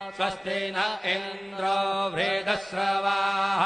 स्वस्ति न इन्द्रो वृदस्रवाः।